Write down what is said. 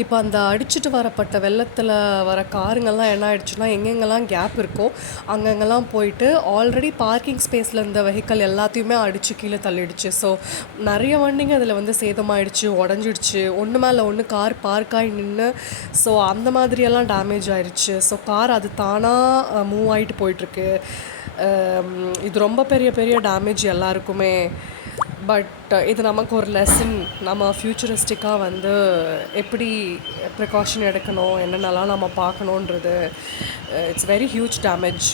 இப்போ அந்த அடிச்சுட்டு வரப்பட்ட வெள்ளத்தில் வர காருங்கள்லாம் என்ன ஆயிடுச்சுன்னா, எங்கெங்கெல்லாம் கேப் இருக்கோ அங்கங்கெல்லாம் போயிட்டு ஆல்ரெடி பார்க்கிங் ஸ்பேஸில் இருந்த வெஹிக்கல் எல்லாத்தையுமே அடித்து கீழே தள்ளிடுச்சு. ஸோ நிறைய வண்டிங்க அதில் வந்து சேதமாயிடுச்சு, உடஞ்சிடுச்சு, ஒன்று மேலே ஒன்று கார் பார்க் ஆகி நின்று. ஸோ அந்த மாதிரியெல்லாம் டேமேஜ் ஆயிடுச்சு. ஸோ கார் அது தானாக மூவ் ஆகிட்டு போயிட்டுருக்கு. இது ரொம்ப பெரிய பெரிய டேமேஜ் எல்லாருக்குமே. பட் இது நமக்கு ஒரு லெசன். நம்ம ஃப்யூச்சரிஸ்டிக்காக வந்து எப்படி ப்ரிகாஷன் எடுக்கணும், என்னென்னலாம் நம்ம பார்க்கணுன்றது. It's very huge damage.